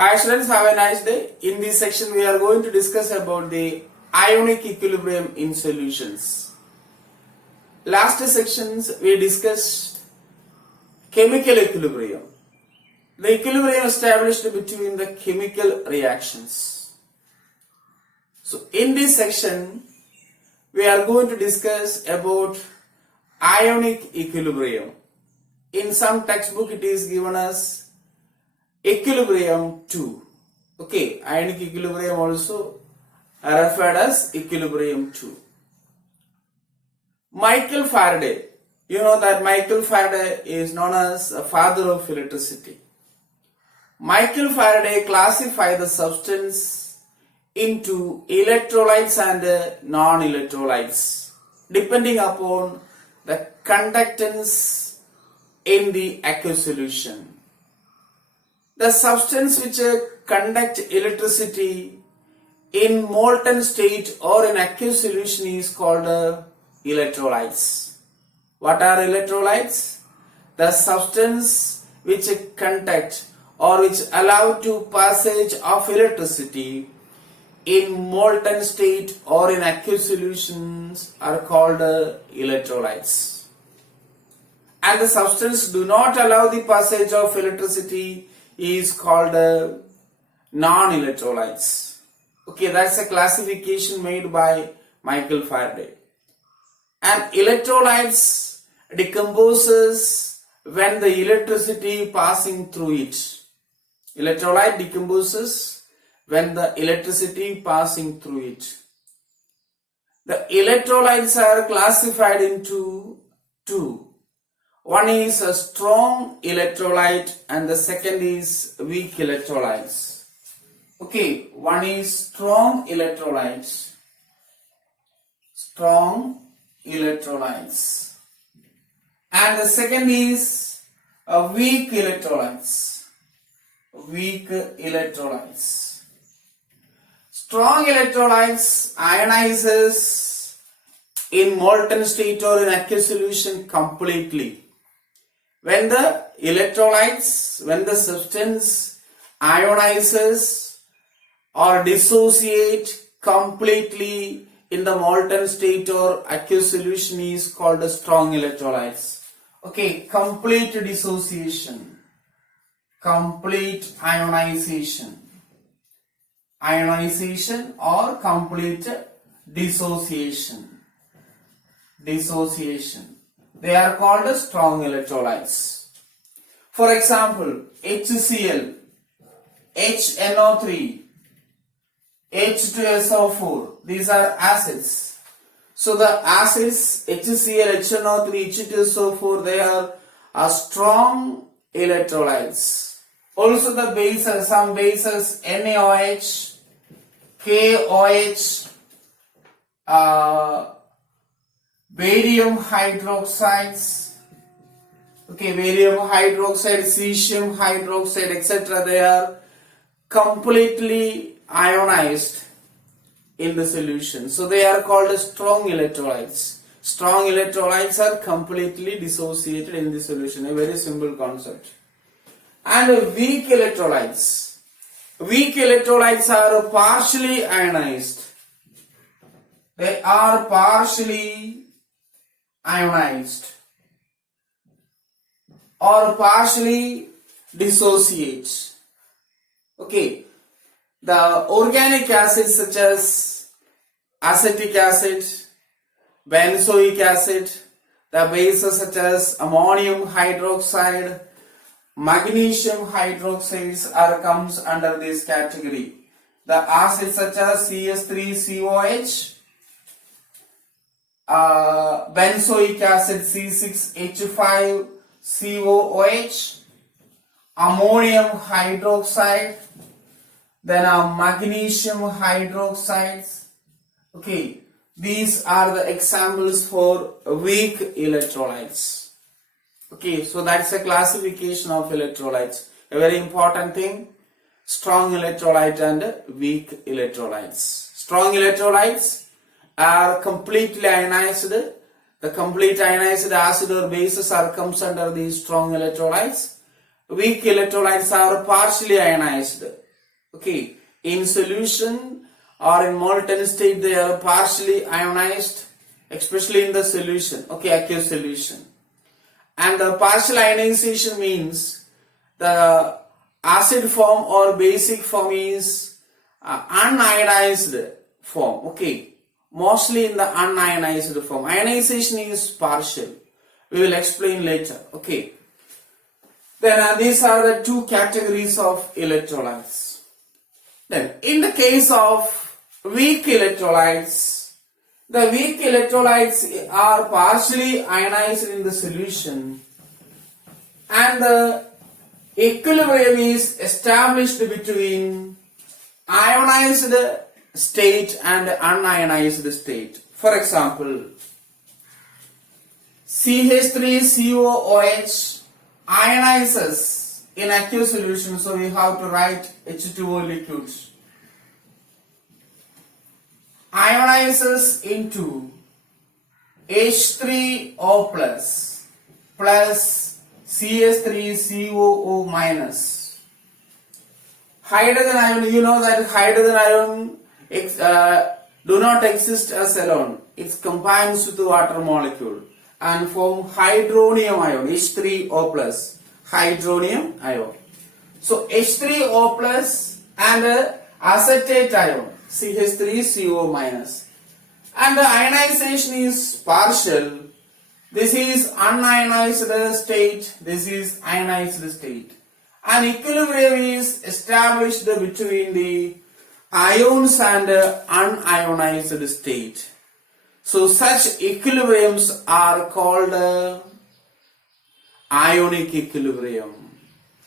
Hi students, have a nice day. In this section we are going to discuss about the ionic equilibrium in solutions. Last sections we discussed chemical equilibrium. The equilibrium established between the chemical reactions. So in this section we are going to discuss about ionic equilibrium. In some textbook it is given as equilibrium 2. Okay, ionic equilibrium also referred as equilibrium 2. Michael Faraday, you know that Michael Faraday is known as a father of electricity. Michael Faraday classified the substance into electrolytes and non-electrolytes depending upon the conductance in the aqueous solution. The substance which conduct electricity in molten state or in aqueous solution is called electrolytes. What are electrolytes? The substance which conduct or which allow to passage of electricity in molten state or in aqueous solutions are called electrolytes. And the substance do not allow the passage of electricity is called non-electrolytes. Okay, that's a classification made by Michael Faraday. And electrolytes decomposes when the electricity passing through it. Electrolyte decomposes when the electricity passing through it. The electrolytes are classified into two. One is a strong electrolyte and the second is weak electrolytes. Okay, one is strong electrolytes. Strong electrolytes. And the second is weak electrolytes. Weak electrolytes. Strong electrolytes ionizes in molten state or in aqueous solution completely. When the electrolytes, when the substance ionizes or dissociate completely in the molten state or aqueous solution is called strong electrolytes. Okay, complete dissociation, complete ionization, ionization or complete dissociation, dissociation. They are called strong electrolytes. For example, HCl, HNO3, H2SO4, these are acids. So the acids HCl, HNO3, H2SO4, they are strong electrolytes. Also the bases, some bases NaOH, KOH, barium hydroxides, okay, barium hydroxide, cesium hydroxide, etc. They are completely ionized in the solution. So they are called strong electrolytes. Strong electrolytes are completely dissociated in the solution. A very simple concept. And weak electrolytes. Weak electrolytes are partially ionized. They are partially ionized or partially dissociate. Okay, the organic acids such as acetic acid, benzoic acid, the bases such as ammonium hydroxide, magnesium hydroxides comes under this category. The acids such as CS3COH, benzoic acid C6H5COOH, ammonium hydroxide, then magnesium hydroxides. Okay, these are the examples for weak electrolytes. Okay, so that's a classification of electrolytes. A very important thing, strong electrolyte and weak electrolytes. Strong electrolytes are completely ionized. The complete ionized acid or bases comes under these strong electrolytes. Weak electrolytes are partially ionized. Okay, in solution or in molten state they are partially ionized, especially in the solution, okay, aqueous solution. And the partial ionization means the acid form or basic form is unionized form, okay, mostly in the unionized form. Ionization is partial. We will explain later, okay. Then these are the two categories of electrolytes. Then in the case of weak electrolytes, the weak electrolytes are partially ionized in the solution and the equilibrium is established between ionized state and unionized state. For example, CH3COOH ionizes in aqueous solution, so we have to write H2O liquid. Ionizes into H3O plus CH3COO minus. Hydrogen ion, you know that hydrogen ion do not exist as alone. It combines with the water molecule and form hydronium ion, H3O plus, hydronium ion. So H3O plus and acetate ion, CH3CO minus. And the ionization is partial. This is unionized state, this is ionized state. An equilibrium is established between the ions and unionized state. So such equilibriums are called ionic equilibrium.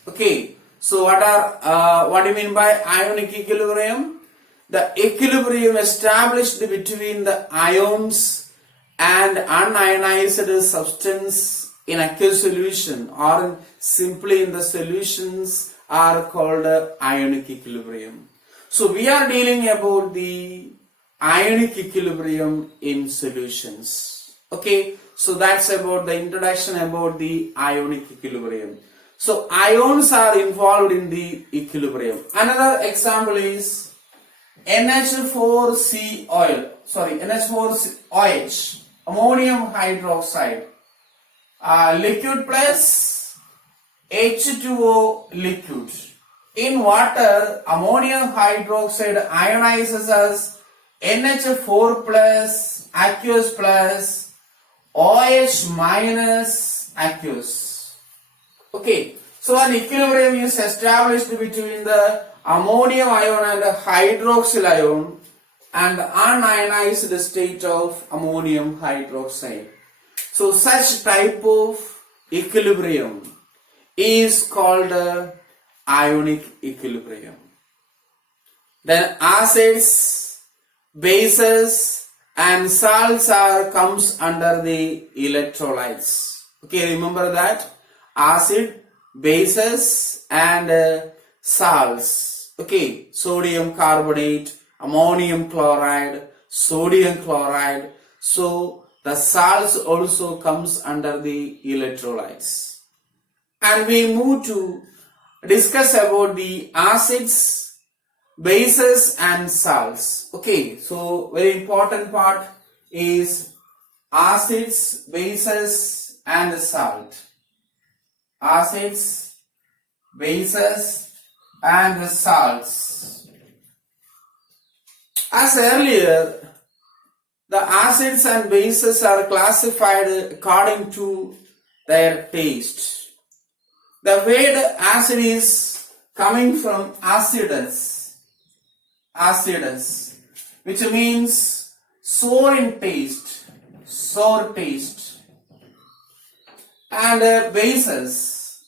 Okay. So what do you mean by ionic equilibrium? The equilibrium established between the ions and unionized substance in aqueous solution or simply in the solutions are called ionic equilibrium. So we are dealing about the ionic equilibrium in solutions. Okay, so that's about the introduction about the ionic equilibrium. So ions are involved in the equilibrium. Another example is NH4OH, ammonium hydroxide, liquid plus H2O liquid. In water, ammonium hydroxide ionizes as NH4 plus aqueous plus OH minus aqueous. Okay, so an equilibrium is established between the ammonium ion and hydroxyl ion and the unionized state of ammonium hydroxide. So such type of equilibrium is called ionic equilibrium. Then acids, bases and salts comes under the electrolytes. Okay, remember that acid, bases and salts. Okay, sodium carbonate, ammonium chloride, sodium chloride. So the salts also comes under the electrolytes. And we move to discuss about the acids, bases and salts. Okay, so very important part is acids, bases and salt. Acids, bases and salts. As earlier, the acids and bases are classified according to their taste. The word acid is coming from acidus, which means sour in taste, sour taste. And bases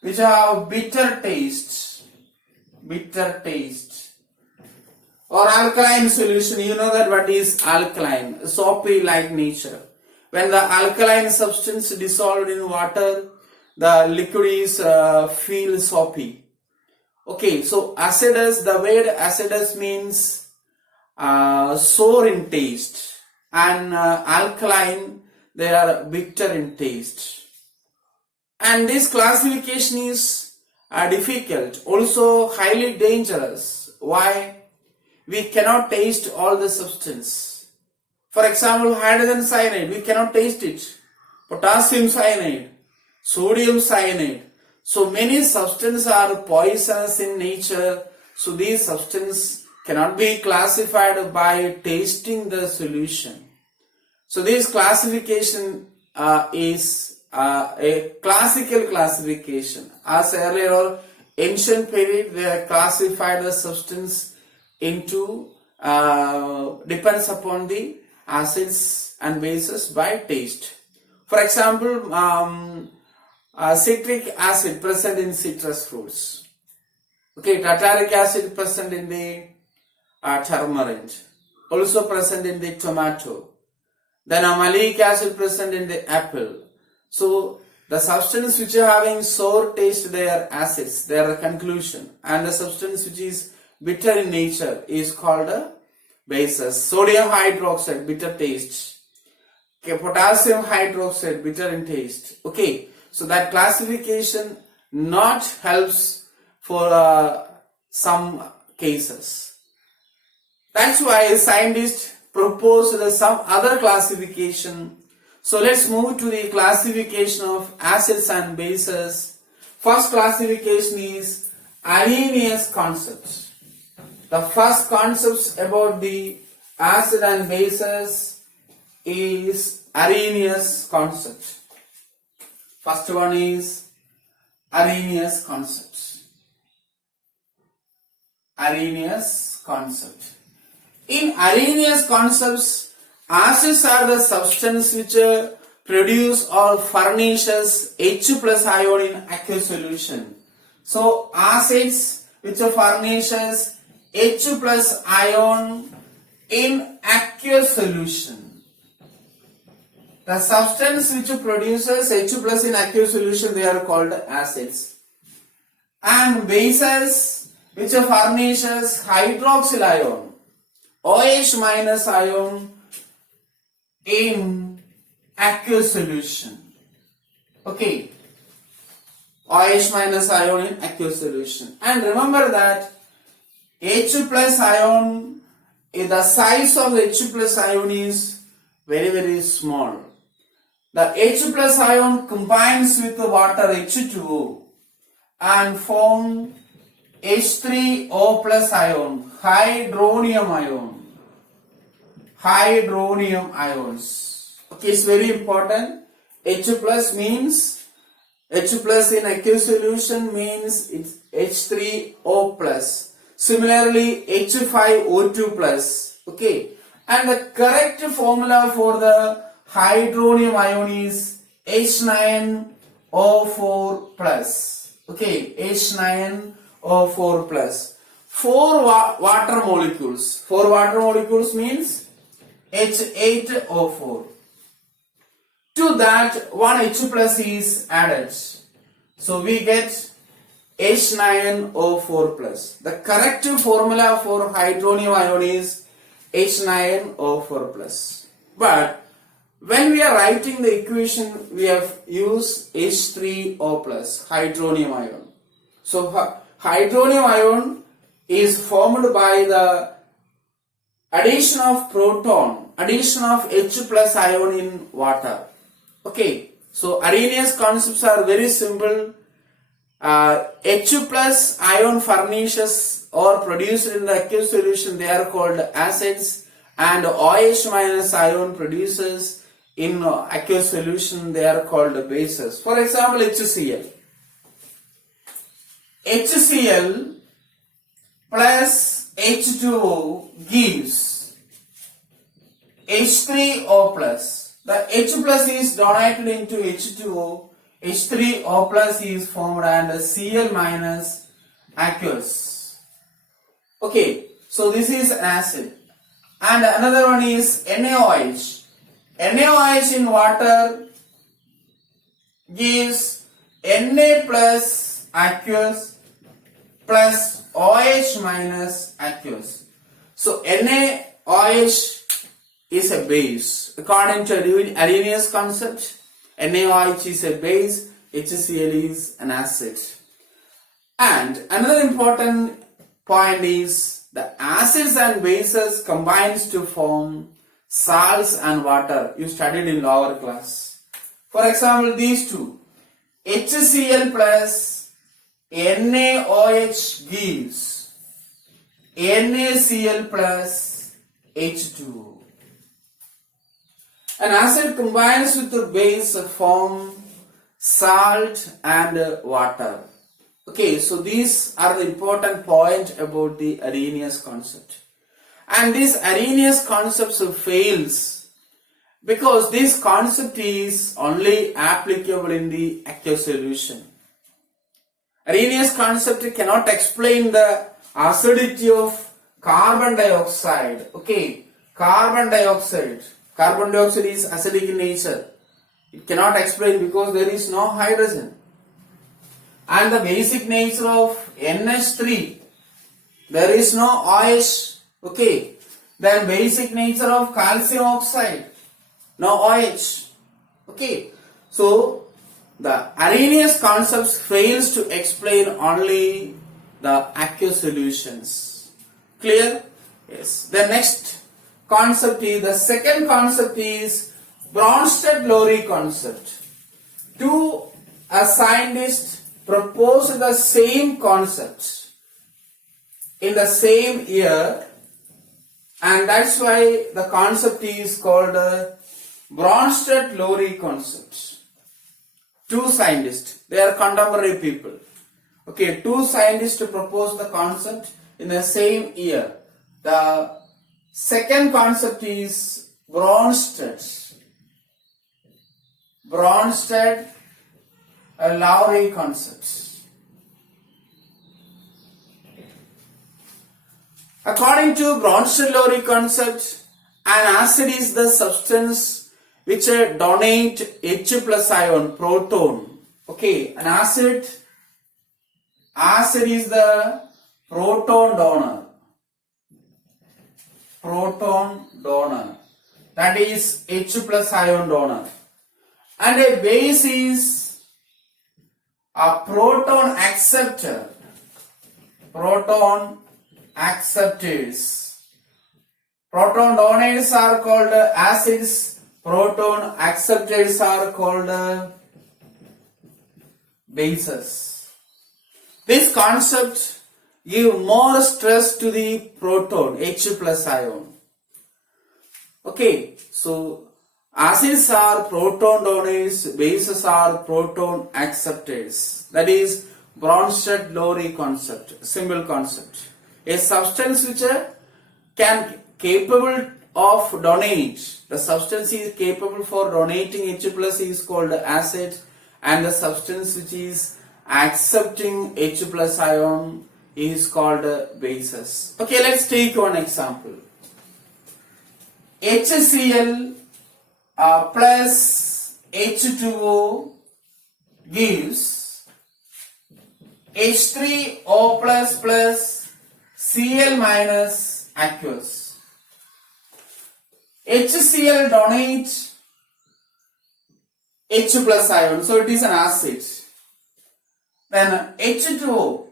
which have bitter taste, or alkaline solution. You know that what is alkaline, soapy like nature. When the alkaline substance dissolved in water, the liquid is feel soapy. Okay, so acidus, the word acidus means sour in taste, and alkaline, they are bitter in taste. And this classification is difficult, also highly dangerous. Why? We cannot taste all the substance. For example, hydrogen cyanide, we cannot taste it. Potassium cyanide, sodium cyanide. So many substances are poisonous in nature. So these substances cannot be classified by tasting the solution. So this classification is a classical classification. As earlier or ancient period, they classified the substance into depends upon the acids and bases by taste. For example, citric acid present in citrus fruits. Okay, tartaric acid present in the tamarind, also present in the tomato. Then malic acid present in the apple. So the substance which are having sour taste, they are acids, they are a conclusion, and the substance which is bitter in nature is called a bases. Sodium hydroxide, bitter taste. Okay, potassium hydroxide, bitter in taste. Okay, so that classification not helps for some cases. That's why scientists proposed some other classification. So let's move to the classification of acids and bases. First classification is Arrhenius Concept. The first concepts about the acid and bases is Arrhenius Concept. First one is Arrhenius Concept. Arrhenius Concept. In Arrhenius Concepts, acids are the substance which produce or furnishes H plus ion in aqueous solution. So acids which furnishes H plus ion in aqueous solution. The substance which produces H plus in aqueous solution, they are called acids. And bases which furnishes hydroxyl ion, OH minus ion in aqueous solution. Okay, OH minus ion in aqueous solution. And remember that H plus ion, the size of the H plus ion is very, very small. The H plus ion combines with the water H2O and form H3O plus ion, hydronium ion. Hydronium ions. Okay, it's very important. H plus means, H plus in aqueous solution means it's H3O plus. Similarly, H5O2 plus. Okay, and the correct formula for the hydronium ion is H9O4 plus. Okay, H9O4 plus. 4 water molecules. 4 water molecules means H8O4. To that, one H plus is added. So we get H9O4 plus. The correct formula for hydronium ion is H9O4 plus. But when we are writing the equation, we have used H3O plus, hydronium ion. So hydronium ion is formed by the addition of proton, addition of H plus ion in water. Okay, so Arrhenius concepts are very simple. H plus ion furnishes or produced in the aqueous solution, they are called acids, and OH minus ion produces in aqueous solution, they are called bases. For example, HCl. HCl plus H2O gives H3O plus. The H plus is donated into H2O, H3O plus is formed and Cl minus aqueous. Okay, so this is acid. And another one is NaOH. NaOH in water gives Na plus aqueous plus OH minus aqueous. So NaOH is a base. According to Arrhenius concept, NaOH is a base, HCl is an acid. And another important point is the acids and bases combines to form salts and water. You studied in lower class. For example, these two, HCl plus NaOH gives NaCl plus H2. An acid combines with the base to form salt and water. Okay, so these are the important point about the Arrhenius concept. And this Arrhenius concept fails because this concept is only applicable in the aqueous solution. Arrhenius concept cannot explain the acidity of carbon dioxide. Okay, carbon dioxide is acidic in nature. It cannot explain because there is no hydrogen. And the basic nature of NH3, there is no OH. Okay, then basic nature of calcium oxide, no OH. Okay, so the Arrhenius concept fails to explain only the aqueous solutions. Clear? Yes. The next concept is, the second concept is Bronsted-Lowry concept. Two scientists proposed the same concept in the same year, and that's why the concept is called Bronsted-Lowry concept. Two scientists, they are contemporary people. Okay, two scientists proposed the concept in the same year. The second concept is Bronsted-Lowry concepts. According to Bronsted-Lowry concept, an acid is the substance which donate H plus ion, proton. Okay, an acid is the proton donor. That is H plus ion donor. And a base is a proton acceptor. Proton acceptors. Proton donors are called acids. Proton acceptors are called bases. This concept gives more stress to the proton, H plus ion. Okay, so acids are proton donors, bases are proton acceptors. That is Bronsted-Lowry concept, simple concept. A substance which can capable of donate. The substance is capable for donating H plus is called acid, and the substance which is accepting H plus ion is called bases. Okay, let's take one example. HCl plus H2O gives H3O plus Cl minus aqueous. HCl donates H plus ion, so it is an acid. Then H2O,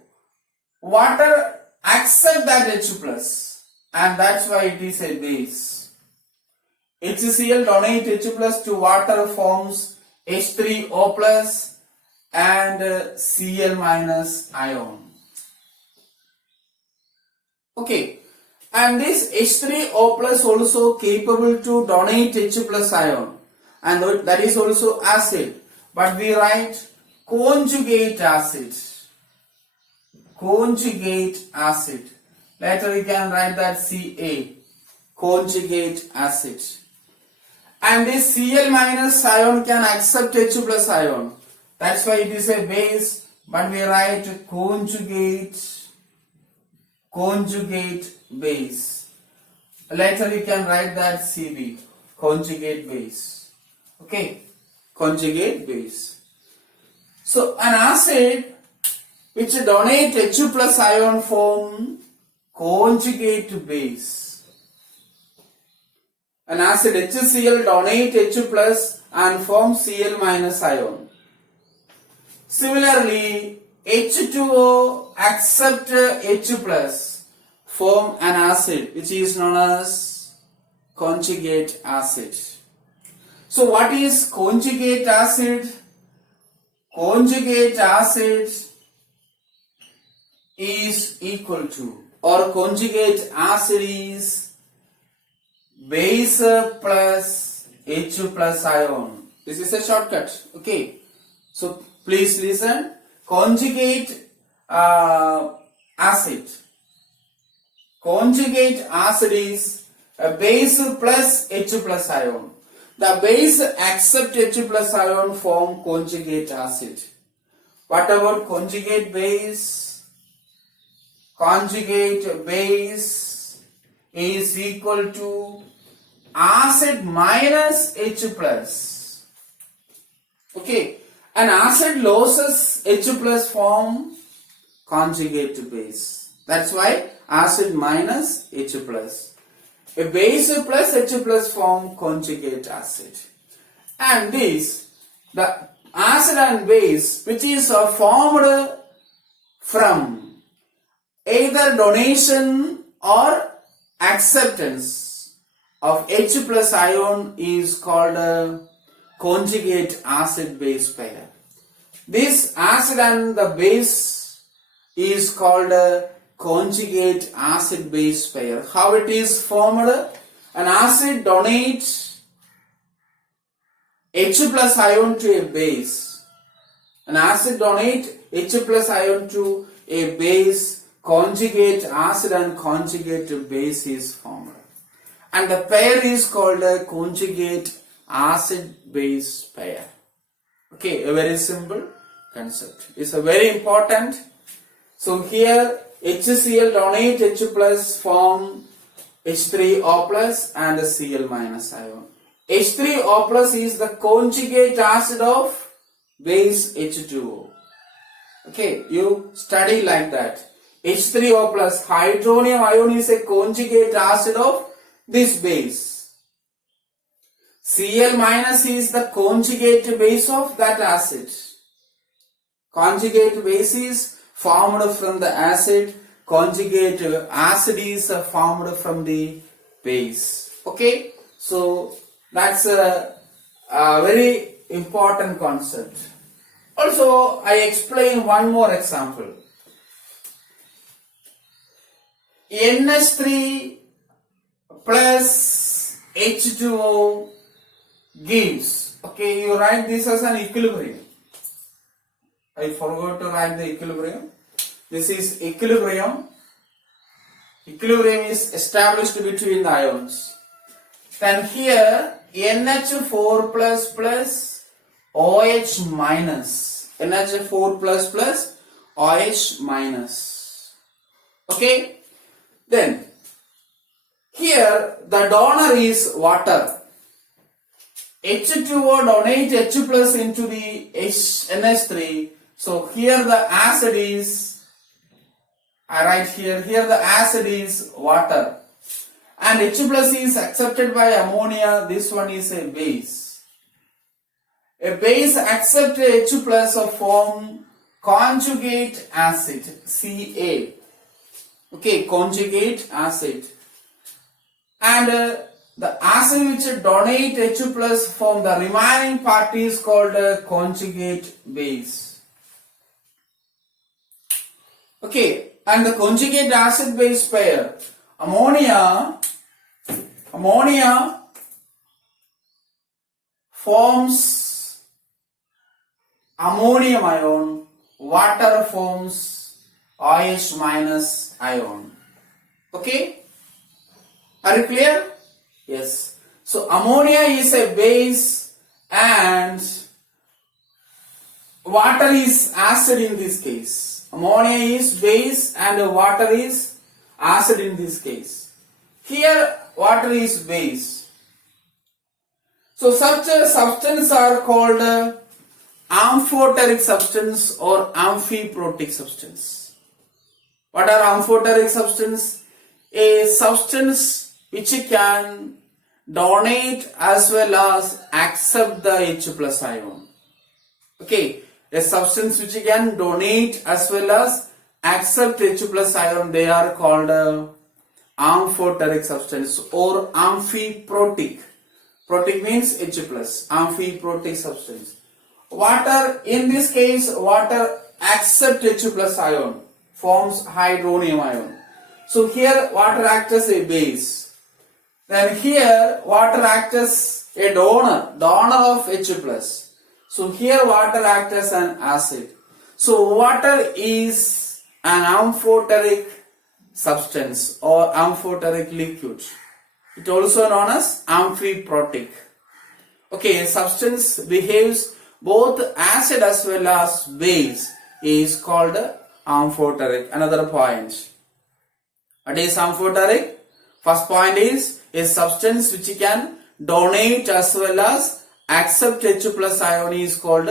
water accept that H plus, and that's why it is a base. HCl donate H plus to water, forms H3O plus and Cl minus ion. Okay, and this H3O plus also capable to donate H plus ion, and that is also acid, but we write conjugate acid. Later we can write that Ca, conjugate acid. And this Cl minus ion can accept H plus ion. That's why it is a base, but we write conjugate base. Later we can write that Cb, conjugate base. Okay, conjugate base. So an acid which donate H plus ion form conjugate base. An acid HCl donate H plus and form Cl minus ion. Similarly, H2O accept H plus form an acid which is known as conjugate acid. So what is conjugate acid? Conjugate acid is equal to, or conjugate acid is base plus H plus ion. This is a shortcut. Okay. So please listen. Conjugate acid. Conjugate acid is a base plus H plus ion. The base accept H plus ion form conjugate acid. What about conjugate base? Conjugate base is equal to acid minus H plus. Okay. An acid loses H plus form conjugate base. That's why acid minus H plus. A base plus H plus form conjugate acid. And this, the acid and base which is formed from either donation or acceptance of H plus ion is called a conjugate acid base pair. This acid and the base is called a conjugate acid base pair. How it is formed? An acid donates H plus ion to a base. An acid donates H plus ion to a base. Conjugate acid and conjugate base is formed. And the pair is called a conjugate acid base pair. Okay, a very simple concept. It's a very important. So here HCl donate H plus form H3O plus and a Cl minus ion. H3O plus is the conjugate acid of base H2O. Okay, you study like that. H3O plus hydronium ion is a conjugate acid of this base. Cl minus is the conjugate base of that acid. Conjugate base is formed from the acid. Conjugate acid is formed from the base. Okay, so that's a very important concept. Also, I explain one more example. NH3 plus H2O gives, okay, you write this as an equilibrium. I forgot to write the equilibrium. This is equilibrium. Equilibrium is established between the ions. Then here NH4 plus OH minus. NH4 plus OH minus. Okay. Then here the donor is water. H2O donate H plus into the NH3. So here the acid is, I write here the acid is water. And H plus is accepted by ammonia. This one is a base. A base accepts H plus of form conjugate acid, Ca. Okay, conjugate acid. And the acid which donate H plus form the remaining part is called a conjugate base. Okay, and the conjugate acid base pair, ammonia forms ammonium ion, water forms OH minus ion. Okay, are you clear? Yes. So ammonia is a base and water is acid in this case. Ammonia is base and water is acid in this case. Here water is base. So such a substance are called amphoteric substance or amphiprotic substance. What are amphoteric substance? A substance which can donate as well as accept the H plus ion. Okay, a substance which can donate as well as accept H plus ion, they are called amphoteric substance or amphiprotic. Protic means H plus, amphiprotic substance. Water, in this case, water accept H plus ion, forms hydronium ion. So here water acts as a base. Then here water acts as a donor of H plus. So here water acts as an acid. So water is an amphoteric substance or amphoteric liquid. It also known as amphiprotic. Okay, a substance behaves both acid as well as base is called amphoteric. Another point. What is amphoteric? First point is a substance which can donate as well as accept H plus ion is called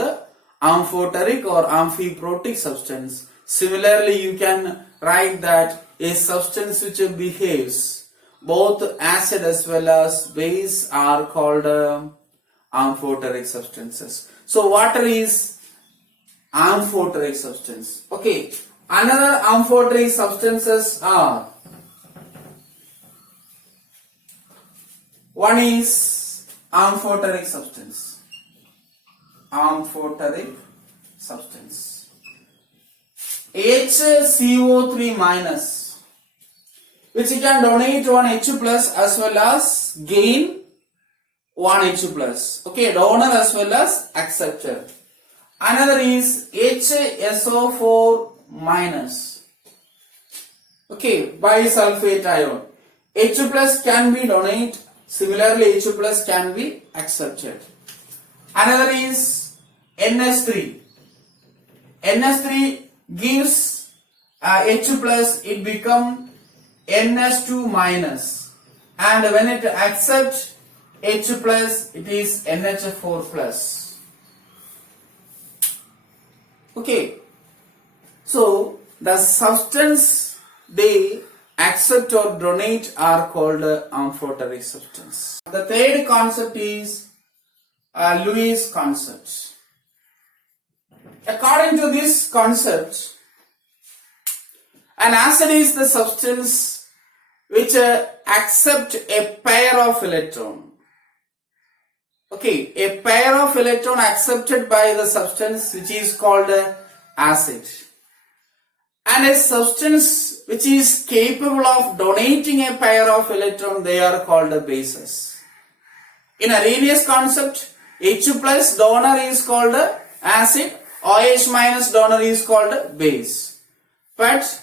amphoteric or amphiprotic substance. Similarly, you can write that a substance which behaves both acid as well as base are called amphoteric substances. So water is amphoteric substance. Okay, another amphoteric substances are, one is amphoteric substance. Amphoteric substance. HCO3 minus, which can donate one H plus as well as gain one H plus. Okay, donor as well as acceptor. Another is HSO4 minus. Okay, bisulfate ion. H plus can be donate. Similarly, H plus can be accepted. Another is NS3. NS3 gives H plus, it become NS2 minus, and when it accepts H plus, it is NH4 plus. Okay, so the substance they accept or donate are called amphoteric substance. The third concept is Lewis concept. According to this concept, an acid is the substance which accept a pair of electron. Okay, a pair of electron accepted by the substance which is called acid. And a substance which is capable of donating a pair of electron, they are called bases. In Arrhenius concept, H plus donor is called acid, OH minus donor is called base. But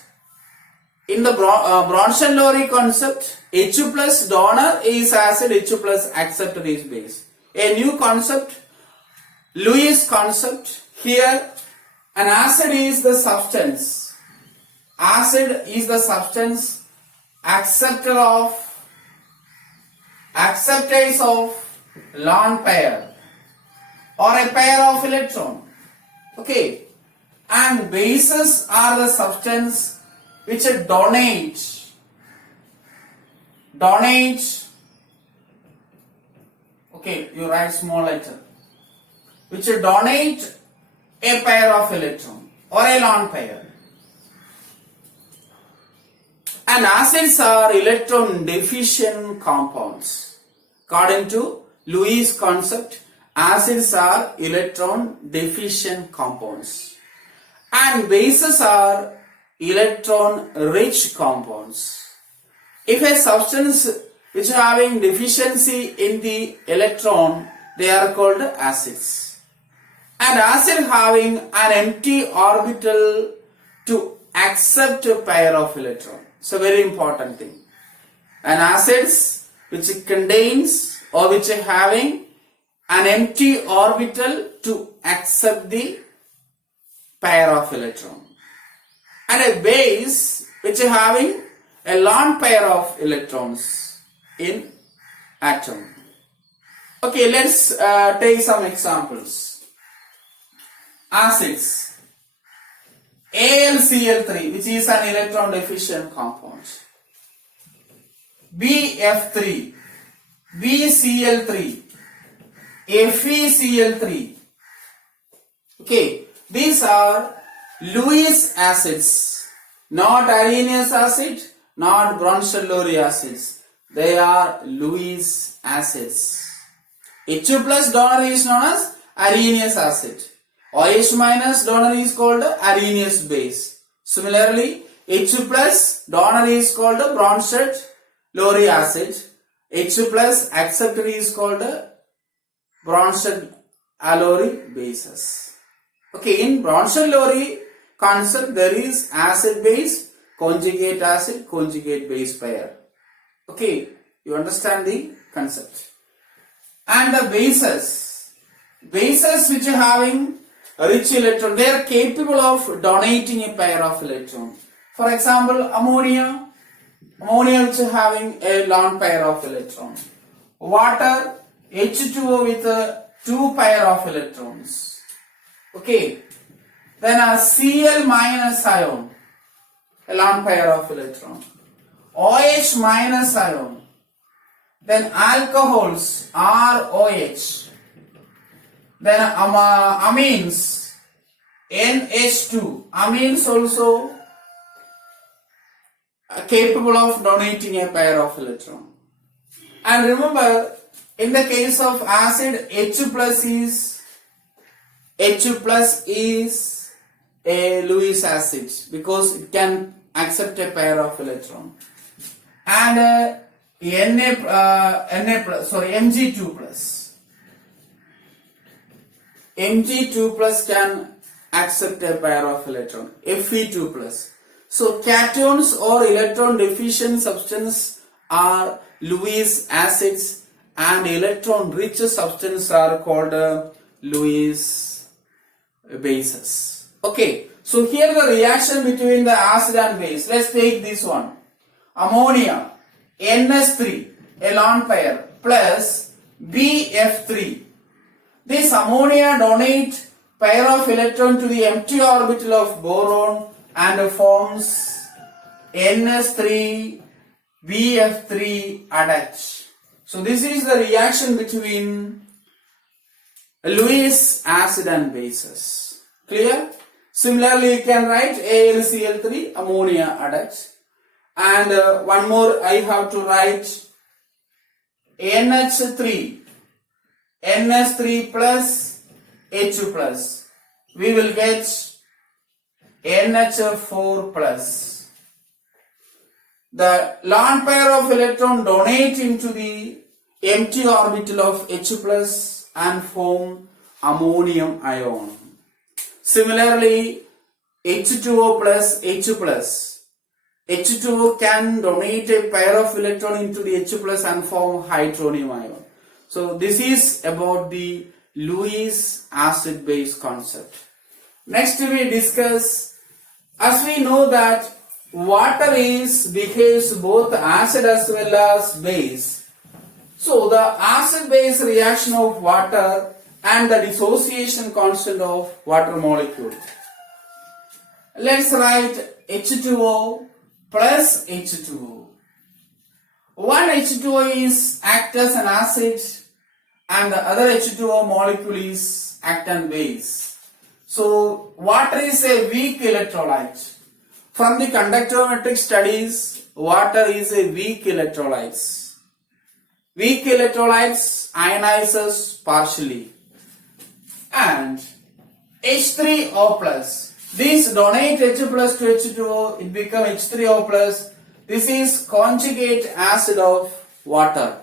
in the Bronsted-Lowry concept, H plus donor is acid, H plus acceptor is base. A new concept, Lewis concept. Here, an acid is the substance. Acid is the substance acceptors of lone pair or a pair of electron. Okay, and bases are the substance which donate. Okay, you write small letter. Which donate a pair of electron or a lone pair. And acids are electron deficient compounds. According to Lewis concept, acids are electron deficient compounds. And bases are electron rich compounds. If a substance which is having deficiency in the electron, they are called acids. And acid having an empty orbital to accept a pair of electron. It's a very important thing. And acids which contains or which are having an empty orbital to accept the pair of electron. And a base which is having a lone pair of electrons in atom. Okay, let's take some examples. Acids. AlCl3, which is an electron deficient compound. BF3, BCl3, FeCl3. Okay, These are Lewis acids, not Arrhenius acid, not Bronsted-Lowry acids. They are Lewis acids. H2 plus donor is known as Arrhenius acid. OH minus donor is called Arrhenius base. Similarly, H2 plus donor is called Bronsted-Lowry acid. H2 plus acceptor is called Bronsted-Lowry bases. Okay, in Bronsted-Lowry concept there is acid base, conjugate base pair. Okay, you understand the concept. And the bases which are having a rich electron, they are capable of donating a pair of electrons. For example, ammonia which is having a lone pair of electrons. Water, H2O with two pair of electrons. Okay. Then a Cl minus ion, a lone pair of electron. OH minus ion. Then alcohols, ROH. Then amines, NH2. Amines also capable of donating a pair of electron. And remember, in the case of acid, H plus is a Lewis acid because it can accept a pair of electron. And Mg2 plus can accept a pair of electron. Fe2 plus. So cations or electron deficient substances are Lewis acids and electron rich substances are called Lewis bases. Okay, so here the reaction between the acid and base. Let's take this one. Ammonia, NH3, a lone pair, plus BF3. This ammonia donates pair of electron to the empty orbital of boron and forms NH3 BF3 attach. So this is the reaction between Lewis acid and bases. Clear? Similarly, you can write AlCl3 ammonia attach. And one more I have to write NH3 plus H2 plus. We will get NH4 plus. The lone pair of electron donate into the empty orbital of H plus and form ammonium ion. Similarly, H2O plus H plus. H2O can donate a pair of electron into the H plus and form hydronium ion. So this is about the Lewis acid base concept. Next we discuss, as we know that water behaves both acid as well as base. So the acid base reaction of water and the dissociation constant of water molecule. Let's write H2O plus H2O. One H2O is act as an acid and the other H2O molecule is act as base. So water is a weak electrolyte. From the conductometric studies, water is a weak electrolyte. Weak electrolytes ionizes partially. And H3O plus. This donate H plus to H2O, it becomes H3O plus. This is conjugate acid of water.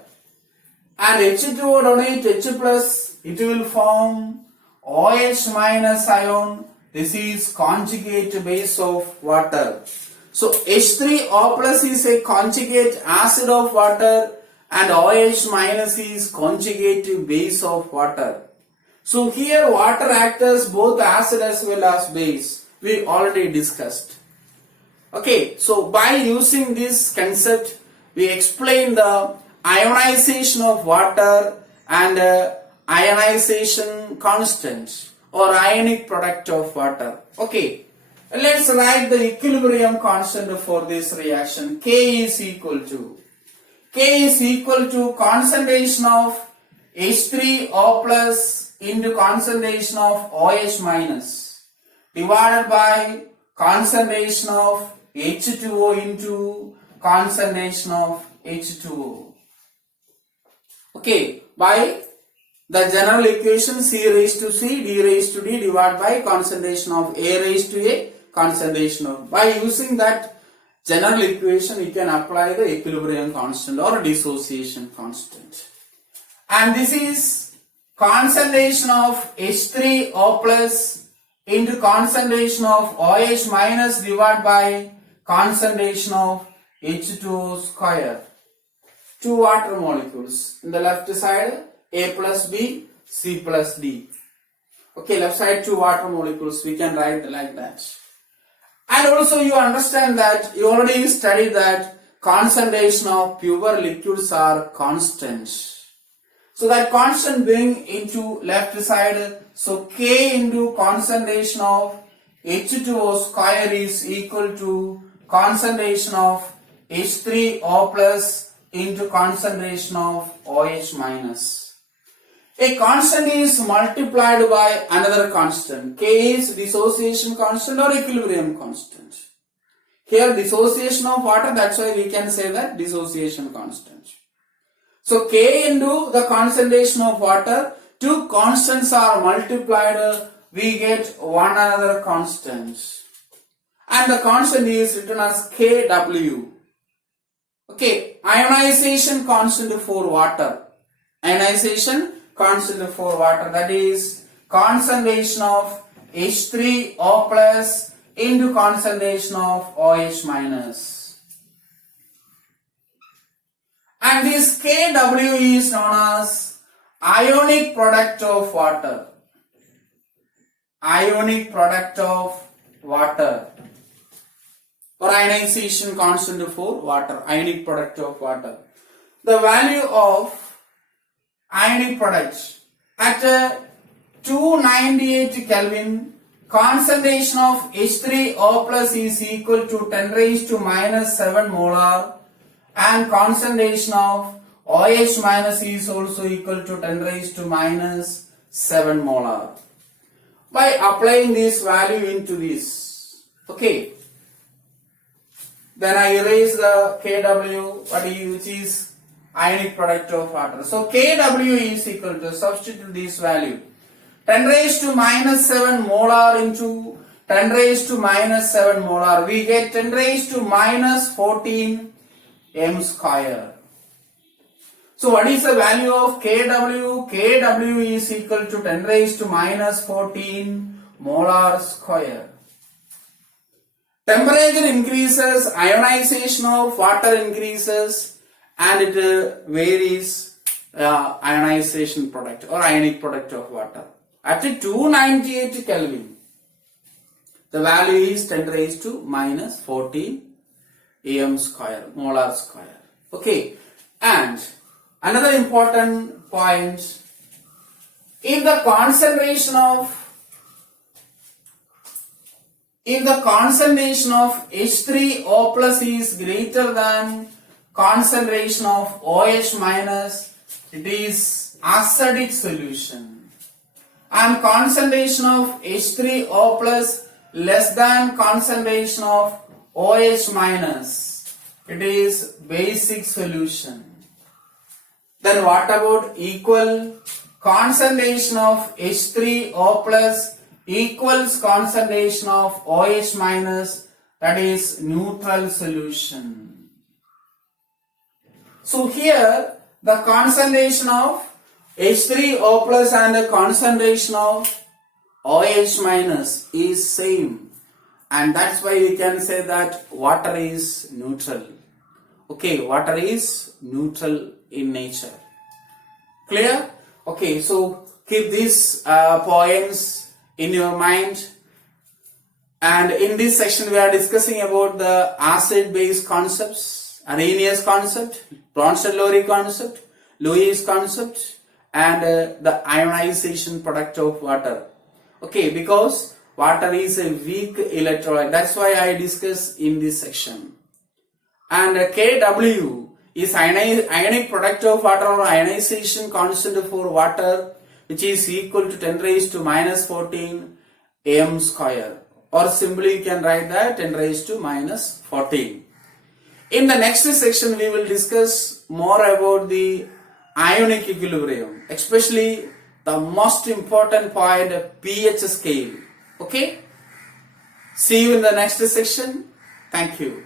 And H2O donate H plus, it will form OH minus ion. This is conjugate base of water. So H3O plus is a conjugate acid of water and OH minus is conjugate base of water. So here water acts as both acid as well as base. We already discussed. Okay, so by using this concept, we explain the ionization of water and ionization constant or ionic product of water. Okay, let's write the equilibrium constant for this reaction. K is equal to concentration of H3O plus into concentration of OH minus. divided by concentration of H2O into concentration of H2O. Okay, by the general equation C raised to C, D raised to D divided by concentration of A raised to A, concentration of. By using that general equation, you can apply the equilibrium constant or dissociation constant. And this is concentration of H3O plus into concentration of OH minus divided by concentration of H2O square. Two water molecules. In the left side, A plus B, C plus D. Okay, left side two water molecules. We can write like that. And also you understand that you already studied that concentration of pure liquids are constant. So that constant being into left side, so K into concentration of H2O square is equal to concentration of H3O plus into concentration of OH minus. A constant is multiplied by another constant. K is dissociation constant or equilibrium constant. Here dissociation of water, that's why we can say that dissociation constant. So K into the concentration of water, two constants are multiplied, we get one another constant. And the constant is written as Kw. Okay, ionization constant for water. Ionization constant for water, that is concentration of H3O plus into concentration of OH minus. And this Kw is known as ionic product of water. Ionic product of water. Or ionization constant for water. Ionic product of water. The value of ionic product at 298 Kelvin, concentration of H3O plus is equal to 10 raised to minus 7 molar, and concentration of OH minus is also equal to 10 raised to minus 7 molar. By applying this value into this, okay, then I erase the Kw, which is ionic product of water. So Kw is equal to, substitute this value, 10 raised to minus 7 molar into 10 raised to minus 7 molar. We get 10 raised to minus 14 m square. So what is the value of Kw? Kw is equal to 10 raised to minus 14 molar square. Temperature increases, ionization of water increases, and it varies ionization product or ionic product of water. At 298 Kelvin, the value is 10 raised to minus 14 m square, molar square. Okay, and another important point, if the concentration of H3O plus is greater than concentration of OH minus, it is acidic solution. And concentration of H3O plus less than concentration of OH minus, it is basic solution. Then what about equal? Concentration of H3O plus equals concentration of OH minus, that is neutral solution. So here the concentration of H3O plus and the concentration of OH minus is same, and that's why we can say that water is neutral. Okay, water is neutral in nature. Clear? Okay, so keep these points in your mind. And in this section we are discussing about the acid-base concepts, Arrhenius concept, Bronsted-Lowry concept, Lewis concept, and the ionization product of water. Okay, because water is a weak electrolyte, that's why I discuss in this section. And Kw is ionic product of water or ionization constant for water, which is equal to 10 raised to minus 14 m square, or simply you can write that 10 raised to minus 14. In the next section we will discuss more about the ionic equilibrium, especially the most important point, pH scale. Okay? See you in the next section. Thank you.